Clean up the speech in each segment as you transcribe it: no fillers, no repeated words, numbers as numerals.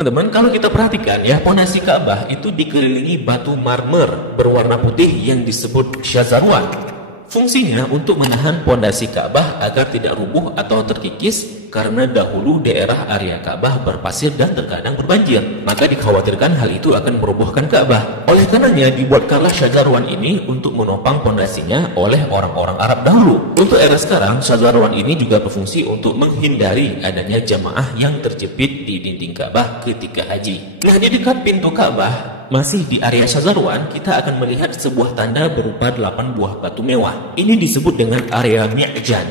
Teman-teman, kalau kita perhatikan ya, pondasi Ka'bah itu dikelilingi batu marmer berwarna putih yang disebut syazarwan. Fungsinya untuk menahan pondasi Ka'bah agar tidak rubuh atau terkikis karena dahulu daerah area Ka'bah berpasir dan terkadang berbanjir. Maka dikhawatirkan hal itu akan merobohkan Ka'bah. Oleh karenanya dibuatkanlah syazarwan ini untuk menopang pondasinya oleh orang-orang Arab dahulu. Untuk era sekarang, syazarwan ini juga berfungsi untuk menghindari adanya jamaah yang terjepit di dinding Ka'bah ketika haji. Nah, di dekat pintu Ka'bah, masih di area syazarwan, kita akan melihat sebuah tanda berupa 8 buah batu mewah. Ini disebut dengan area Mi'jan,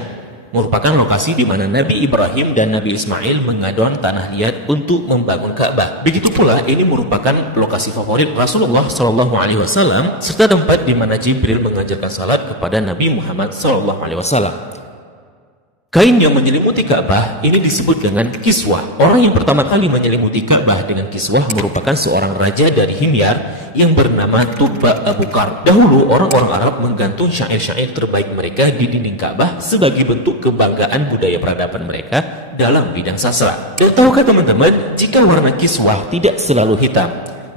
merupakan lokasi di mana Nabi Ibrahim dan Nabi Ismail mengadon tanah liat untuk membangun Ka'bah. Begitu pula ini merupakan lokasi favorit Rasulullah SAW serta tempat di mana Jibril mengajarkan salat kepada Nabi Muhammad SAW. Kain yang menyelimuti Ka'bah ini disebut dengan kiswah. Orang yang pertama kali menyelimuti Ka'bah dengan kiswah merupakan seorang raja dari Himyar yang bernama Tubba Abu Kar. Dahulu orang-orang Arab menggantung syair-syair terbaik mereka di dinding Ka'bah sebagai bentuk kebanggaan budaya peradaban mereka dalam bidang sastra. Dan tahukah teman-teman, jika warna kiswah tidak selalu hitam.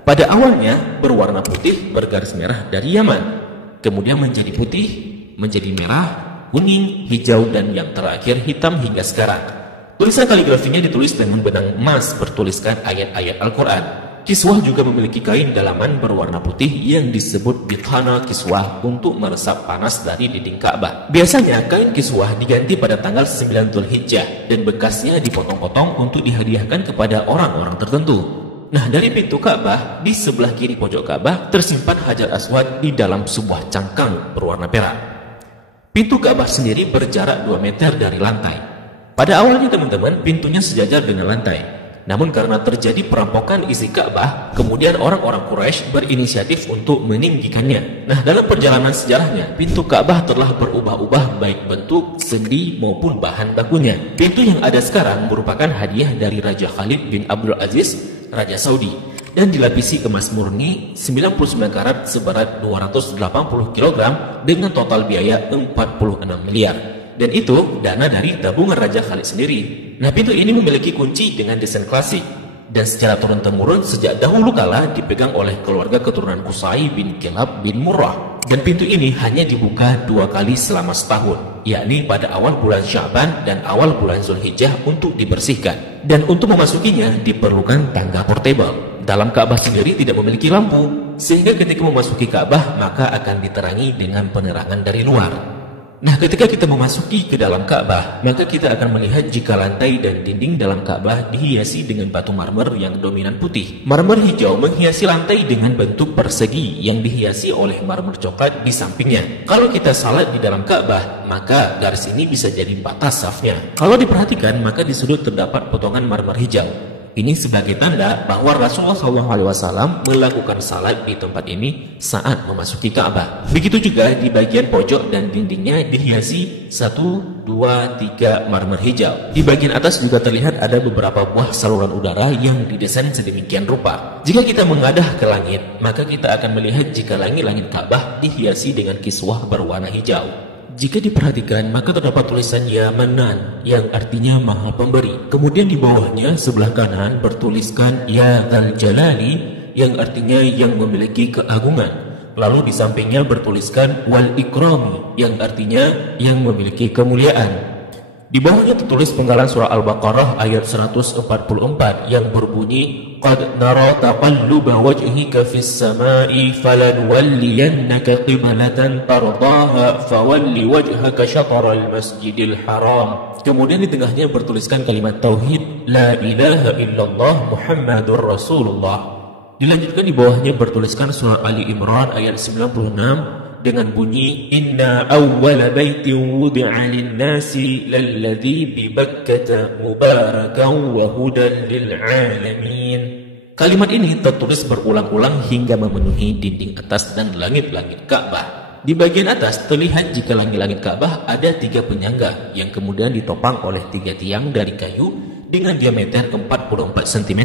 Pada awalnya berwarna putih bergaris merah dari Yaman, kemudian menjadi putih, menjadi merah, kuning, hijau, dan yang terakhir hitam hingga sekarang. Tulisan kaligrafinya ditulis dengan benang emas bertuliskan ayat-ayat Al-Quran. Kiswah juga memiliki kain dalaman berwarna putih yang disebut bithana kiswah untuk meresap panas dari dinding Ka'bah. Biasanya kain kiswah diganti pada tanggal 9 Dzulhijjah dan bekasnya dipotong-potong untuk dihadiahkan kepada orang-orang tertentu. Nah, dari pintu Ka'bah, di sebelah kiri pojok Ka'bah tersimpan Hajar Aswad di dalam sebuah cangkang berwarna perak. Pintu Ka'bah sendiri berjarak 2 meter dari lantai. Pada awalnya teman-teman, pintunya sejajar dengan lantai. Namun karena terjadi perampokan isi Ka'bah, kemudian orang-orang Quraisy berinisiatif untuk meninggikannya. Nah, dalam perjalanan sejarahnya, pintu Ka'bah telah berubah-ubah baik bentuk, sendi maupun bahan bakunya. Pintu yang ada sekarang merupakan hadiah dari Raja Khalid bin Abdul Aziz, Raja Saudi, dan dilapisi emas murni 99 karat seberat 280 kg dengan total biaya 46 miliar. Dan itu dana dari tabungan Raja Khalid sendiri. Nah, pintu ini memiliki kunci dengan desain klasik dan secara turun-temurun sejak dahulu kala dipegang oleh keluarga keturunan Qusay bin Kilab bin Murrah. Dan pintu ini hanya dibuka 2 kali selama setahun, yakni pada awal bulan Sya'ban dan awal bulan Zulhijjah untuk dibersihkan. Dan untuk memasukinya diperlukan tangga portable. Dalam Ka'bah sendiri tidak memiliki lampu, sehingga ketika memasuki Ka'bah maka akan diterangi dengan penerangan dari luar. Nah, ketika kita memasuki ke dalam Ka'bah, maka kita akan melihat jika lantai dan dinding dalam Ka'bah dihiasi dengan batu marmer yang dominan putih. Marmer hijau menghiasi lantai dengan bentuk persegi yang dihiasi oleh marmer coklat di sampingnya. Kalau kita salat di dalam Ka'bah, maka garis ini bisa jadi batas safnya. Kalau diperhatikan, maka di sudut terdapat potongan marmer hijau. Ini sebagai tanda bahwa Rasulullah SAW melakukan salat di tempat ini saat memasuki Ka'bah. Begitu juga di bagian pojok dan dindingnya dihiasi 1, 2, 3 marmer hijau. Di bagian atas juga terlihat ada beberapa buah saluran udara yang didesain sedemikian rupa. Jika kita mengadah ke langit, maka kita akan melihat jika langit-langit Ka'bah dihiasi dengan kiswah berwarna hijau. Jika diperhatikan, maka terdapat tulisan Ya Manan yang artinya Maha Pemberi. Kemudian di bawahnya sebelah kanan bertuliskan Ya Dzal Jalali yang artinya yang memiliki keagungan. Lalu di sampingnya bertuliskan Wal Ikrami yang artinya yang memiliki kemuliaan. Di bawahnya tertulis penggalan surah Al-Baqarah ayat 144 yang berbunyi Qad nara taqalluba wajhika fis sama'i falanwalliyannaka qiblatan tardaha fawalli wajhaka syatral masjidil haram. Kemudian di tengahnya bertuliskan kalimat tauhid La ilaha illallah Muhammadur Rasulullah. Dilanjutkan di bawahnya bertuliskan surah Ali Imran ayat 96 dengan bunyi Inna awwala baitin wudi'a lin-nasi lalladzi bi Bakkah mubarakan wa hudan lil alamin. Kalimat ini tertulis berulang-ulang hingga memenuhi dinding atas dan langit-langit Ka'bah. Di bagian atas terlihat jika langit-langit Ka'bah ada 3 penyangga yang kemudian ditopang oleh 3 tiang dari kayu dengan diameter 44 cm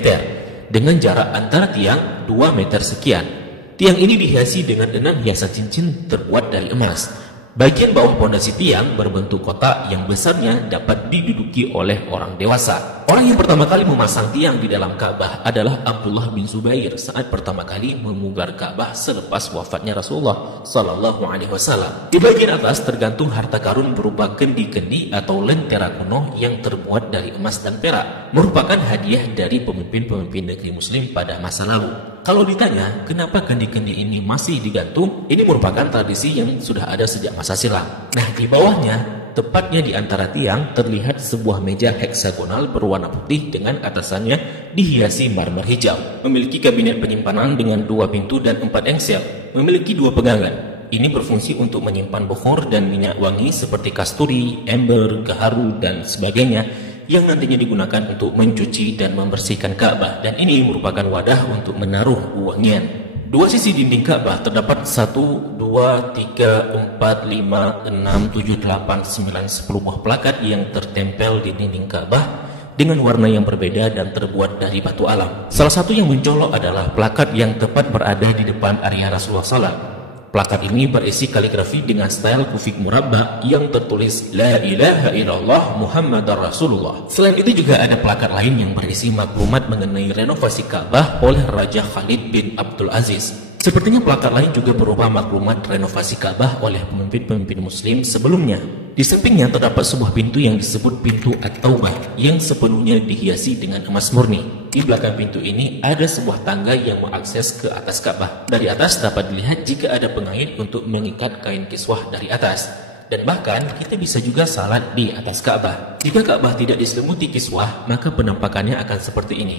dengan jarak antara tiang 2 meter sekian. Tiang ini dihiasi dengan 6 hiasan cincin terbuat dari emas. Bagian bawah pondasi tiang berbentuk kotak yang besarnya dapat diduduki oleh orang dewasa. Orang yang pertama kali memasang tiang di dalam Ka'bah adalah Abdullah bin Zubair saat pertama kali memugar Ka'bah selepas wafatnya Rasulullah Sallallahu Alaihi Wasallam. Di bagian atas tergantung harta karun berupa kendi-kendi atau lentera kuno yang terbuat dari emas dan perak, merupakan hadiah dari pemimpin-pemimpin negeri Muslim pada masa lalu. Kalau ditanya kenapa kendi-kendi ini masih digantung, ini merupakan tradisi yang sudah ada sejak masa silam. Nah, di bawahnya, tepatnya di antara tiang, terlihat sebuah meja heksagonal berwarna putih dengan atasannya dihiasi marmer hijau. Memiliki kabinet penyimpanan dengan 2 pintu dan 4 engsel. Memiliki 2 pegangan. Ini berfungsi untuk menyimpan bukhur dan minyak wangi seperti kasturi, ember, gaharu, dan sebagainya yang nantinya digunakan untuk mencuci dan membersihkan Ka'bah. Dan ini merupakan wadah untuk menaruh wangian. 2 sisi dinding Ka'bah terdapat 1, 2, 3, 4, 5, 6, 7, 8, 9, 10 buah plakat yang tertempel di dinding Ka'bah dengan warna yang berbeda dan terbuat dari batu alam. Salah satu yang mencolok adalah plakat yang tepat berada di depan area Rasulullah SAW. Plakat ini berisi kaligrafi dengan style kufik murabba yang tertulis La ilaha illallah Muhammadar Rasulullah. Selain itu juga ada plakat lain yang berisi maklumat mengenai renovasi Ka'bah oleh Raja Khalid bin Abdul Aziz. Sepertinya plakat lain juga berupa maklumat renovasi Ka'bah oleh pemimpin-pemimpin Muslim sebelumnya. Di sampingnya terdapat sebuah pintu yang disebut pintu At-Taubah yang sepenuhnya dihiasi dengan emas murni. Di belakang pintu ini ada sebuah tangga yang mengakses ke atas Ka'bah. Dari atas dapat dilihat jika ada pengait untuk mengikat kain kiswah dari atas. Dan bahkan kita bisa juga salat di atas Ka'bah. Jika Ka'bah tidak diselimuti kiswah, maka penampakannya akan seperti ini.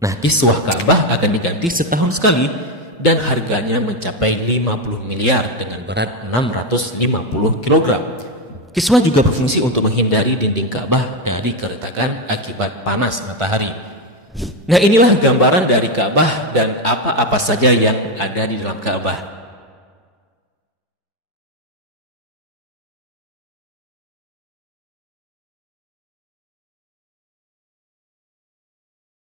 Nah, kiswah Ka'bah akan diganti setahun sekali dan harganya mencapai 50 miliar dengan berat 650 kg. Kiswah juga berfungsi untuk menghindari dinding Ka'bah dari keretakan akibat panas matahari. Nah, inilah gambaran dari Ka'bah dan apa-apa saja yang ada di dalam Ka'bah.